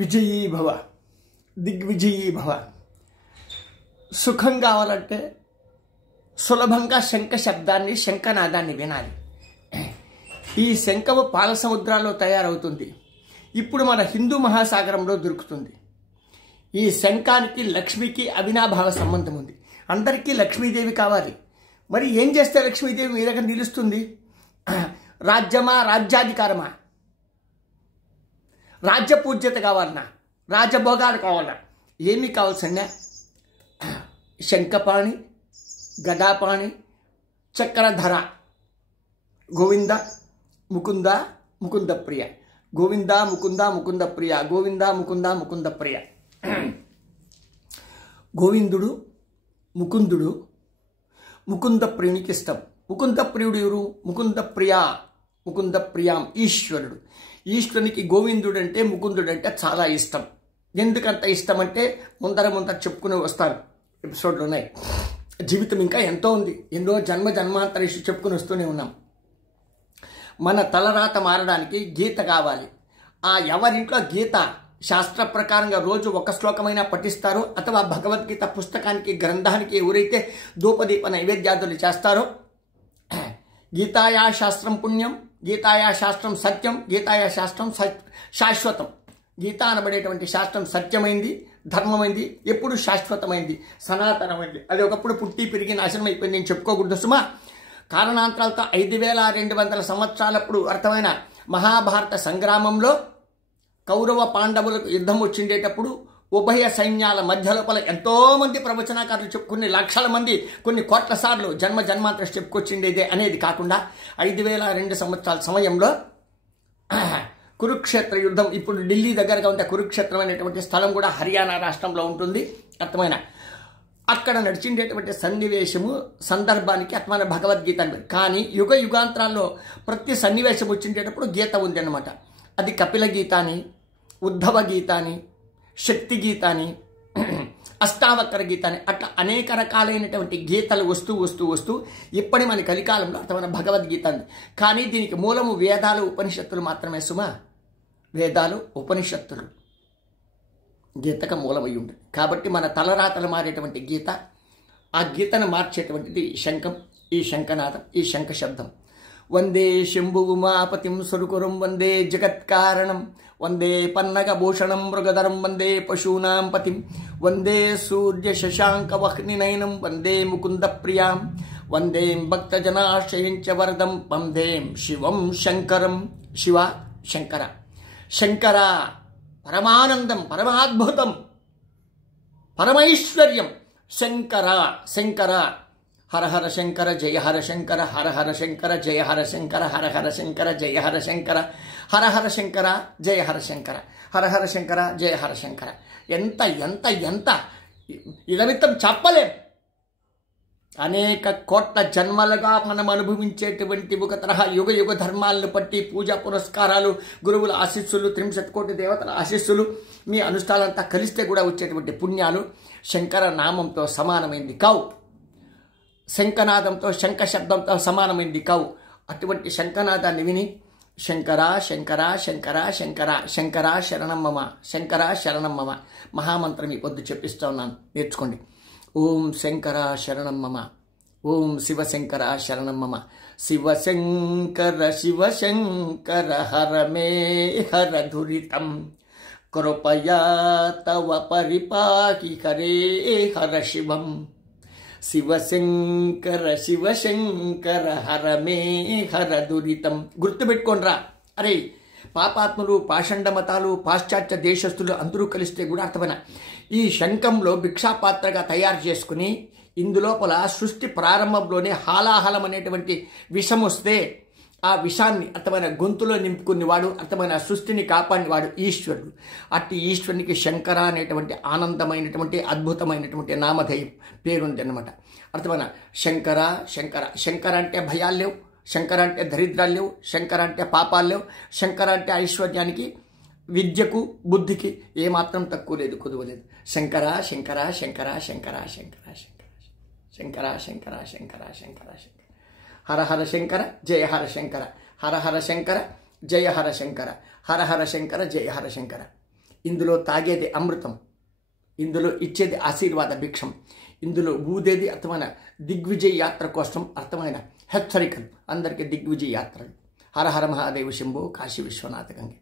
విజయీ భవ, దిగ్విజయీ భవ. సుఖం కావాలంటే సులభంగా శంఖ శబ్దాన్ని, శంఖనాదాన్ని వినాలి. ఈ శంఖము పాల సముద్రాల్లో తయారవుతుంది. ఇప్పుడు మన హిందూ మహాసాగరంలో దొరుకుతుంది. ఈ శంఖానికి లక్ష్మికి అవినాభావ సంబంధం ఉంది. అందరికీ లక్ష్మీదేవి కావాలి. మరి ఏం చేస్తే లక్ష్మీదేవి మీ దగ్గర నిలుస్తుంది? రాజ్యమా, రాజ్యాధికారమా, రాజ్యపూజ్యత కావాలన్నా, రాజభోగాలు కావాలన్నా, ఏమి కావాల్సిందే? శంఖపాణి, గదాపాణి, చక్రధర, గోవింద ముకుంద ముకుంద ప్రియ, గోవింద ముకుంద ముకుంద ప్రియ, గోవింద ముకుంద ముకుంద ప్రియ. గోవిందుడు ముకుందుడు ముకుంద ప్రియునికి ఇష్టం. ముకుంద ప్రియుడు ఎవరు? ముకుంద ప్రియ, ముకుంద ప్రియాం ఈశ్వరుడు. ఈశ్వరునికి గోవిందుడు అంటే, ముకుందుడు అంటే చాలా ఇష్టం. ఎందుకంత ఇష్టం అంటే ముందర చెప్పుకుని వస్తాను, ఎపిసోడ్లు ఉన్నాయి. జీవితం ఇంకా ఎంతో ఉంది, ఎన్నో జన్మాంతర చెప్పుకుని వస్తూనే ఉన్నాం. మన తలరాత మారడానికి గీత కావాలి. ఆ ఎవరింట్లో గీత శాస్త్ర ప్రకారంగా రోజు ఒక శ్లోకమైనా పఠిస్తారో, అథవా భగవద్గీత పుస్తకానికి, గ్రంథానికి ఎవరైతే ధూపదీప నైవేద్యాదులు చేస్తారో, గీతాయా శాస్త్రం పుణ్యం, గీతాయా శాస్త్రం సత్యం, గీతాయా శాస్త్రం శాశ్వతం. గీత అనబడేటువంటి శాస్త్రం సత్యమైంది, ధర్మమైంది, ఎప్పుడు శాశ్వతమైంది, సనాతనమైంది. అది ఒకప్పుడు పుట్టి పెరిగి నాశనం అయిపోయింది, నేను చెప్పుకోకూడదు సుమా. కారణాంతరాలతో 5200 సంవత్సరాలప్పుడు అర్థమైన మహాభారత సంగ్రామంలో కౌరవ పాండవులకు యుద్ధం వచ్చిండేటప్పుడు ఉభయ సైన్యాల మధ్య లోపల ఎంతోమంది ప్రవచనకారులు కొన్ని లక్షల మంది, కొన్ని కోట్ల సార్లు జన్మాంతర చెప్పుకొచ్చిండేదే అనేది కాకుండా 5002 సంవత్సరాల సమయంలో కురుక్షేత్ర యుద్ధం, ఇప్పుడు ఢిల్లీ దగ్గరగా ఉంటే కురుక్షేత్రం అనేటువంటి స్థలం కూడా హర్యానా రాష్ట్రంలో ఉంటుంది. అర్థమైన అక్కడ నడిచిండేటువంటి సన్నివేశము, సందర్భానికి అర్థమైన భగవద్గీత అని. కానీ యుగాంతరాల్లో ప్రతి సన్నివేశం వచ్చిండేటప్పుడు గీత ఉంది అన్నమాట. అది కపిల గీత అని, ఉద్ధవ గీత అని, శక్తి గీత అని, అష్టావక్ర గీత అని, అట్లా అనేక రకాలైనటువంటి గీతలు వస్తూ ఇప్పటి మన కలికాలంలో అర్థమైన భగవద్గీత ఉంది. కానీ దీనికి మూలము వేదాలు, ఉపనిషత్తులు మాత్రమే సుమా. వేదాలు, ఉపనిషత్తులు గీతకు మూలమై ఉంది. కాబట్టి మన తలరాతలు మారేటువంటి గీత, ఆ గీతను మార్చేటువంటిది శంఖం, ఈ శంఖనాదం, ఈ శంఖ శబ్దం. వందే శంభు ఉమాపతిం సురుకురం, వందే జగత్కారణం, వందే పన్నగభూషణం మృగధరం, వందే పశూనాం పతిం, వందే సూర్య శశాంక వహ్నినయనం, వందే ముకుంద ప్రియాం, వందే భక్తజనాశ్రయంచ వరదం, వందేం శివం శంకరం. శివ, శంకర. శంకర పరమానందం, పరమాద్భుతం, పరమైశ్వర్యం. శంకర, శంకర. హర హర శంకర, జయ హర శంకర, హర హర శంకర, జయ హర శంకర, హర హర శంకర, జయ హర శంకర, హర హర శంకర, జయ హర శంకర, హర హర శంకర, జయ హర శంకర. ఎంత ఎంత ఎంత ఇదమిత్తం చెప్పలేం. అనేక కోట్ల జన్మలుగా మనం అనుభవించేటువంటి ఒక తరహా యుగ ధర్మాలను బట్టి పూజా పురస్కారాలు, గురువుల ఆశీస్సులు, 30 కోటి దేవతల ఆశీస్సులు, మీ అనుష్ఠానంతా కలిస్తే కూడా వచ్చేటువంటి పుణ్యాలు శంకర నామంతో సమానమైంది కావు. శంఖనాదంతో, శంఖ శబ్దంతో సమానమైంది కావు. అటువంటి శంఖనాదాన్ని విని శంకర శంకర శంకర శంకర శంకర శరణం మమ, శంకర శరణం మమ మహామంత్రం ఈ పొద్దు చెప్పిస్తా ఉన్నాను, నేర్చుకోండి. ఓం శంకర శరణం మమ, ఓం శివశంకర శరణం మమ. శివశంకర శివశంకర హర మే హర ధురితం, కృపయా తవ పరిపాకి హరే హర శివం. శివశంకర శివశంకర హర మే హర దురితం. గుర్తుపెట్టుకోండిరా. అరే పాపాత్ములు, పాషండ మతాలు, పాశ్చాత్య దేశస్తులు అందరూ కలిస్తే కూడా అర్థమైన ఈ శంఖంలో భిక్షాపాత్రగా తయారు చేసుకుని ఇందులోపల సృష్టి ప్రారంభంలోనే హాలాహలం అనేటువంటి విషం వస్తే ఆ విషాన్ని అర్థమైన గొంతులో నింపుకునేవాడు, అర్థమైన సృష్టిని కాపాడినవాడు ఈశ్వరుడు. అట్టి ఈశ్వరునికి శంకర అనేటువంటి ఆనందమైనటువంటి అద్భుతమైనటువంటి నామధేయం పేరుంది అన్నమాట. అర్థమైన శంకర శంకర. శంకర అంటే భయాలు లేవు, శంకర అంటే దరిద్రాలు లేవు, శంకర అంటే పాపాలు లేవు, శంకర అంటే ఐశ్వర్యానికి, విద్యకు, బుద్ధికి ఏమాత్రం తక్కువ లేదు, కుదువలేదు. శంకర శంకర శంకర శంకర శంకర శంకర శంకర శంకర శంకర శంకర శంకర. హర హర శంకర, జయ హర శంకర, హర హర శంకర, జయ హర శంకర, హర హర శంకర, జయ హర శంకర. ఇందులో తాగేది అమృతం, ఇందులో ఇచ్చేది ఆశీర్వాద భిక్షం, ఇందులో ఊదేది అర్థమైన దిగ్విజయ యాత్ర కోసం అర్థమైన హెచ్చరికలు. అందరికీ దిగ్విజయ యాత్రలు. హర హర మహాదేవ శంభో కాశీ విశ్వనాథ గంగే.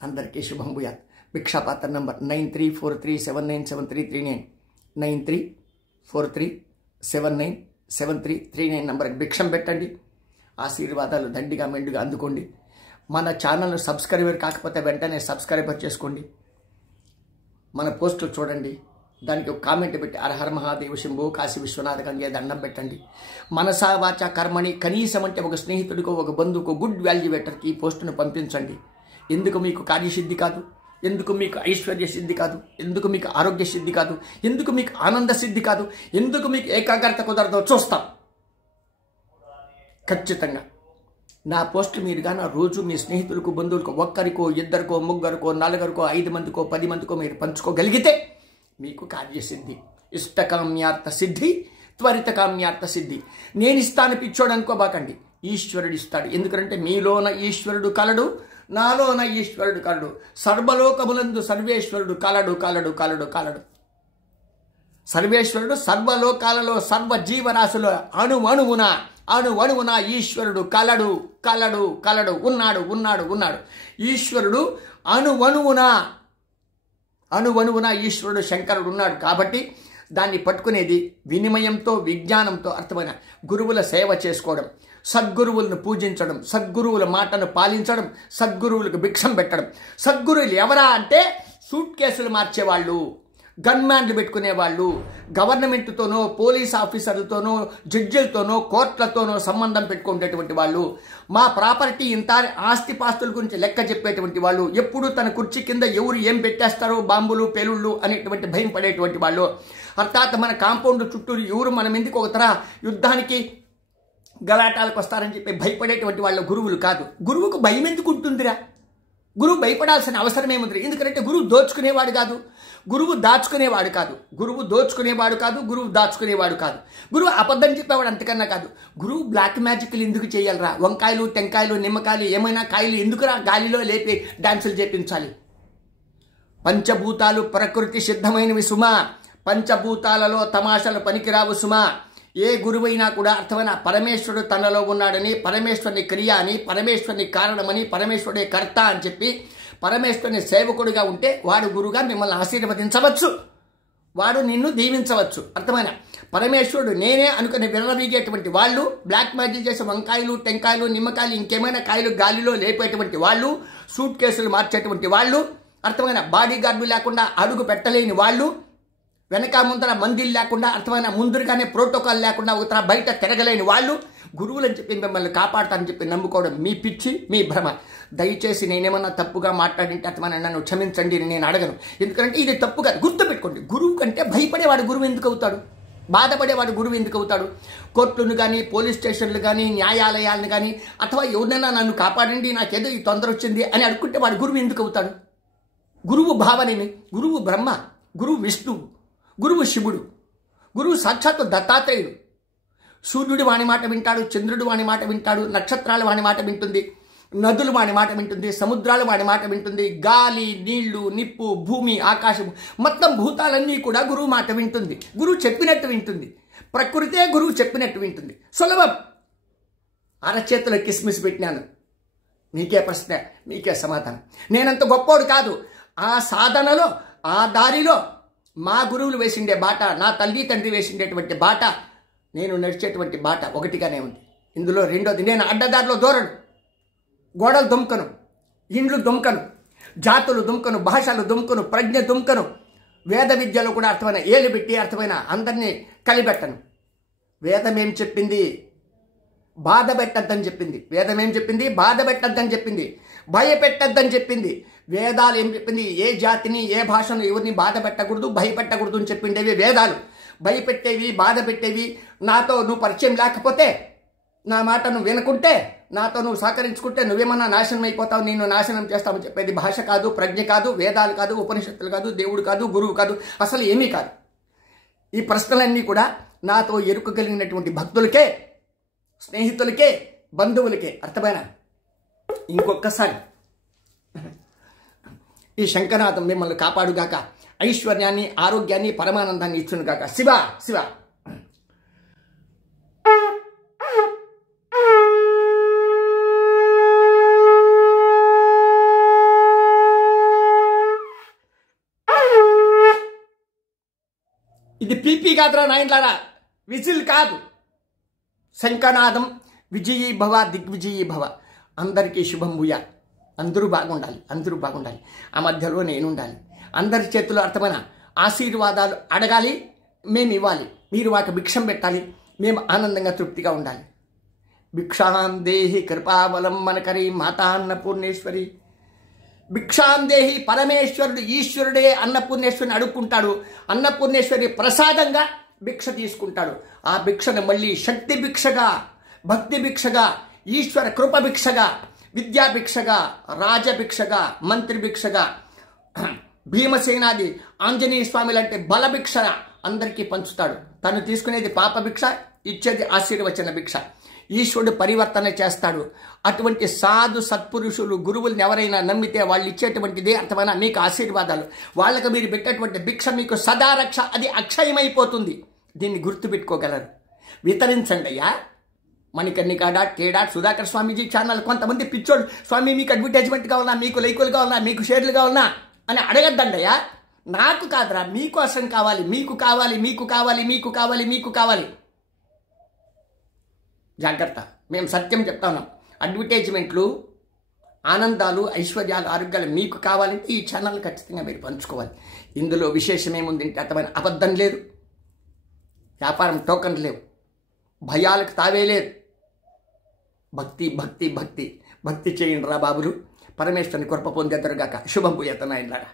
అందరికీ శుభం భూయాత్. భిక్షాపాత్ర నంబర్ 9343797339 9343797339 నంబర్కి భిక్షం పెట్టండి. ఆశీర్వాదాలు దండిగా మెండుగా అందుకోండి. మన ఛానల్ను సబ్స్క్రైబర్ కాకపోతే వెంటనే సబ్స్క్రైబర్ చేసుకోండి. మన పోస్టులు చూడండి, దానికి ఒక కామెంట్ పెట్టి హర మహాదేవ శంభో కాశీ విశ్వనాథ గంగే దండం పెట్టండి. మనసా వాచ కర్మని కనీసం అంటే ఒక స్నేహితుడికో ఒక బంధువుకో గుడ్ వాల్యుయేటర్కి ఈ పోస్టును పంపించండి. ఎందుకు మీకు కార్యసిద్ధి కాదు, ఎందుకు మీకు ఐశ్వర్య సిద్ధి కాదు, ఎందుకు మీకు ఆరోగ్య సిద్ధి కాదు, ఎందుకు మీకు ఆనంద సిద్ధి కాదు, ఎందుకు మీకు ఏకాగ్రత కుదరదో చూస్తాం. ఖచ్చితంగా నా పోస్టులు మీరు కానీ రోజు మీ స్నేహితులకు బంధువులకు ఒక్కరికో ఇద్దరికో ముగ్గురికో నలుగురికో 5 మందికో 10 మందికో మీరు పంచుకోగలిగితే మీకు కార్యసిద్ధి, ఇష్టకామ్యార్థ సిద్ధి, త్వరిత కామ్యార్థ సిద్ధి. నేను ఇస్తాను పిచ్చోడు అనుకోబాకండి, ఈశ్వరుడు ఇస్తాడు. ఎందుకంటే మీలోన ఈశ్వరుడు కలడు, నాలోన ఈశ్వరుడు కలడు. సర్వలోకములందు సర్వేశ్వరుడు కలడు కలడు కలడు కలడు. సర్వేశ్వరుడు సర్వలోకాలలో సర్వ జీవరాశుల అణువణువున అణువణువున ఈశ్వరుడు కలడు కలడు కలడు ఉన్నాడు ఉన్నాడు ఉన్నాడు. ఈశ్వరుడు అణువణువున ఈశ్వరుడు శంకరుడు ఉన్నాడు. కాబట్టి దాన్ని పట్టుకునేది వినిమయంతో విజ్ఞానంతో అర్థమైన గురువుల సేవ చేసుకోవడం, సద్గురువులను పూజించడం, సద్గురువుల మాటను పాలించడం, సద్గురువులకు భిక్షం పెట్టడం. సద్గురువులు ఎవరా అంటే సూట్ కేసులు మార్చేవాళ్ళు, గన్మ్యాన్లు పెట్టుకునేవాళ్ళు, గవర్నమెంట్తోనో పోలీస్ ఆఫీసర్లతోనో జడ్జిలతోనో కోర్టులతోనో సంబంధం పెట్టుకునేటువంటి వాళ్ళు, మా ప్రాపర్టీ ఇంత ఆస్తిపాస్తుల గురించి లెక్క చెప్పేటువంటి వాళ్ళు, ఎప్పుడు తన కుర్చీ కింద ఎవరు ఏం పెట్టేస్తారో బాంబులు పేలుళ్ళు అనేటువంటి భయం పడేటువంటి వాళ్ళు, అర్థాత్ మన కాంపౌండ్ చుట్టూరు ఎవరు మనం ఎందుకు ఒక తర యుద్ధానికి గలాటాలకు వస్తారని చెప్పి భయపడేటువంటి వాళ్ళ గురువులు కాదు. గురువుకు భయం ఎందుకు ఉంటుందిరా? గురువు భయపడాల్సిన అవసరం ఏముంది? ఎందుకంటే గురువు దోచుకునేవాడు కాదు, గురువు దాచుకునేవాడు కాదు, గురువు దోచుకునేవాడు కాదు, గురువు దాచుకునేవాడు కాదు, గురువు అబద్ధం చెప్పేవాడు అంతకన్నా కాదు. గురువు బ్లాక్ మ్యాజిక్లు ఎందుకు చేయాలరా? వంకాయలు టెంకాయలు నిమ్మకాయలు ఏమైనా కాయలు ఎందుకురా గాలిలో లేపి డాన్సులు చేపించాలి? పంచభూతాలు ప్రకృతి సిద్ధమైనవి సుమా, పంచభూతాలలో తమాషాలు పనికిరావు సుమా. ఏ గురువైనా కూడా అర్థమైన పరమేశ్వరుడు తనలో ఉన్నాడని, పరమేశ్వరుని క్రియ అని, పరమేశ్వరుని కారణమని, పరమేశ్వరుడే కర్త అని చెప్పి పరమేశ్వరుని సేవకుడిగా ఉంటే వాడు గురువుగా మిమ్మల్ని ఆశీర్వదించవచ్చు, వాడు నిన్ను దీవించవచ్చు. అర్థమైన పరమేశ్వరుడు నేనే అనుకుని విర్రవీగేటువంటి వాళ్ళు, బ్లాక్ మ్యాజిక్ చేసే వంకాయలు టెంకాయలు నిమ్మకాయలు ఇంకేమైనా కాయలు గాలిలో లేపేటువంటి వాళ్ళు, సూట్ కేసులు మార్చేటువంటి వాళ్ళు, అర్థమైన బాడీ గార్డు లేకుండా అడుగు పెట్టలేని వాళ్ళు, వెనక ముందర మందిలు లేకుండా అర్థమైన ముందుగానే ప్రోటోకాల్ లేకుండా ఉత్తర బయట తిరగలేని వాళ్ళు గురువులని చెప్పి మిమ్మల్ని కాపాడతారని చెప్పి నమ్ముకోవడం మీ పిచ్చి, మీ భ్రమ. దయచేసి నేనేమన్నా తప్పుగా మాట్లాడింటే అర్థమైన నన్ను క్షమించండి, నేను అడగను. ఎందుకంటే ఇది తప్పుగా గుర్తుపెట్టుకోండి. గురువు కంటే భయపడేవాడు గురువు ఎందుకు అవుతాడు? బాధపడేవాడు గురువు ఎందుకు అవుతాడు? కోర్టును కానీ పోలీస్ స్టేషన్లు కానీ న్యాయాలయాలను కానీ అథవా ఎవరినైనా నన్ను కాపాడండి నాకేదో ఈ తొందర వచ్చింది అని అనుకుంటే వాడు గురువు ఎందుకు అవుతాడు? గురువు భావనేమి? గురువు బ్రహ్మ, గురువు విష్ణువు, గురువు శివుడు, గురువు సాక్షాత్తు దత్తాత్రేయుడు. సూర్యుడు వాని మాట వింటాడు, చంద్రుడు వాని మాట వింటాడు, నక్షత్రాలు వాని మాట వింటుంది, నదులు వాని మాట వింటుంది, సముద్రాలు వాని మాట వింటుంది, గాలి నీళ్లు నిప్పు భూమి ఆకాశం మొత్తం భూతాలన్నీ కూడా గురువు మాట వింటుంది. గురువు చెప్పినట్టు వింటుంది. ప్రకృతే గురువు చెప్పినట్టు వింటుంది. సులభం. అరచేతుల కిస్మిస్ పెట్టినాను, మీకే ప్రశ్న మీకే సమాధానం. నేనంత గొప్పోడు కాదు. ఆ సాధనలో ఆ దారిలో మా గురువులు వేసిండే బాట, నా తల్లి తండ్రి వేసిండేటువంటి బాట, నేను నడిచేటువంటి బాట ఒకటిగానే ఉంది. ఇందులో రెండోది, నేను అడ్డదారిలో దూరను, గోడలు దుమ్కను, ఇండ్లు దుమ్కను, జాతులు దుమ్కను, భాషలు దుమ్కను, ప్రజ్ఞ దుమ్కను, వేద విద్యలో కూడా అర్థమైన ఏలు పెట్టి అర్థమైన అందరినీ కలిపెట్టను. వేదం ఏం చెప్పింది? బాధ పెట్టద్దని చెప్పింది. వేదం ఏం చెప్పింది? బాధ పెట్టద్దని చెప్పింది, భయపెట్టద్దని చెప్పింది. వేదాలు ఏం చెప్పింది? ఏ జాతిని ఏ భాషను ఎవరిని బాధ పెట్టకూడదు, భయపెట్టకూడదు అని చెప్పిండేవి వేదాలు. భయపెట్టేవి బాధ పెట్టేవి. నాతో నువ్వు పరిచయం లేకపోతే, నా మాట నువ్వు వినకుంటే, నాతో నువ్వు సహకరించుకుంటే నువ్వేమన్నా నాశనం అయిపోతావు, నిన్ను నాశనం చేస్తామని చెప్పేది భాష కాదు, ప్రజ్ఞ కాదు, వేదాలు కాదు, ఉపనిషత్తులు కాదు, దేవుడు కాదు, గురువు కాదు, అసలు ఏమీ కాదు. ఈ ప్రశ్నలన్నీ కూడా నాతో ఎరుక కలిగినటువంటి భక్తులకే, స్నేహితులకే, బంధువులకే అర్థమైన. ఇంకొకసారి ఈ శంఖనాదం మిమ్మల్ని కాపాడుగాక, ఐశ్వర్యాన్ని, ఆరోగ్యాన్ని, పరమానందాన్ని ఇచ్చునుగాక. శివ శివ. ఇది పీపీ కాదురా నాయనలారా, విజిల్ కాదు. శంఖనాదం. విజయీ భవ, దిగ్విజయీ భవ. అందరికీ శుభం భూయా. అందరూ బాగుండాలి, అందరూ బాగుండాలి. ఆ మధ్యలో నేను ఉండాలి. అందరి చేతిలో అర్థమైన ఆశీర్వాదాలు అడగాలి, మేము ఇవ్వాలి. మీరు మాకు భిక్షం పెట్టాలి, మేము ఆనందంగా తృప్తిగా ఉండాలి. భిక్షాందేహి కృపావలంబనకరి మాతా అన్నపూర్ణేశ్వరి. భిక్షాందేహి. పరమేశ్వరుడు, ఈశ్వరుడే అన్నపూర్ణేశ్వరిని అడుక్కుంటాడు. అన్నపూర్ణేశ్వరి ప్రసాదంగా భిక్ష తీసుకుంటాడు. ఆ భిక్షను మళ్ళీ శక్తి భిక్షగా, భక్తి భిక్షగా, ఈశ్వర కృప భిక్షగా, విద్యా భిక్షగా, రాజభిక్షగా, మంత్రి భిక్షగా, భీమసేనాది ఆంజనేయ స్వామి లాంటి బల భిక్ష అందరికీ పంచుతాడు. తను తీసుకునేది పాప భిక్ష, ఇచ్చేది ఆశీర్వచన భిక్ష. ఈశ్వరుడు పరివర్తన చేస్తాడు. అటువంటి సాధు సత్పురుషులు, గురువుల్ని ఎవరైనా నమ్మితే వాళ్ళు ఇచ్చేటువంటిదే అర్థమైన మీకు ఆశీర్వాదాలు. వాళ్ళకు మీరు పెట్టేటువంటి భిక్ష మీకు సదారక్ష, అది అక్షయమైపోతుంది. దీన్ని గుర్తుపెట్టుకోగలరు. వితరించండి అయ్యా. మణికర్ణిక డాట్ కే డాట్ సుధాకర్ స్వామీజీ ఛానల్. కొంతమంది పిచ్చోళ్ళు, స్వామి మీకు అడ్వర్టైజ్మెంట్ కావాలన్నా, మీకు లైకులు కావాలన్నా, మీకు షేర్లు కావాలన్నా అని అడగద్దండి అయ్యా. నాకు కాదురా, మీకోసం కావాలి, మీకు కావాలి, మీకు కావాలి, మీకు కావాలి, మీకు కావాలి. జాగ్రత్త. మేము సత్యం చెప్తా ఉన్నాం. అడ్వర్టైజ్మెంట్లు, ఆనందాలు, ఐశ్వర్యాలు, ఆరోగ్యాలు మీకు కావాలంటే ఈ ఛానల్ ఖచ్చితంగా మీరు పంచుకోవాలి. ఇందులో విశేషమేముంది అంటే అర్థమైన అబద్ధం లేదు, వ్యాపారం టోకన్లు లేవు, భయాలకు తావే లేదు. భక్తి భక్తి భక్తి. భక్తి చేయండి రా బాబులు. పరమేశ్వరుని కృప పొందేద్దరుగాక. శుభం భూయత నాయనలారా.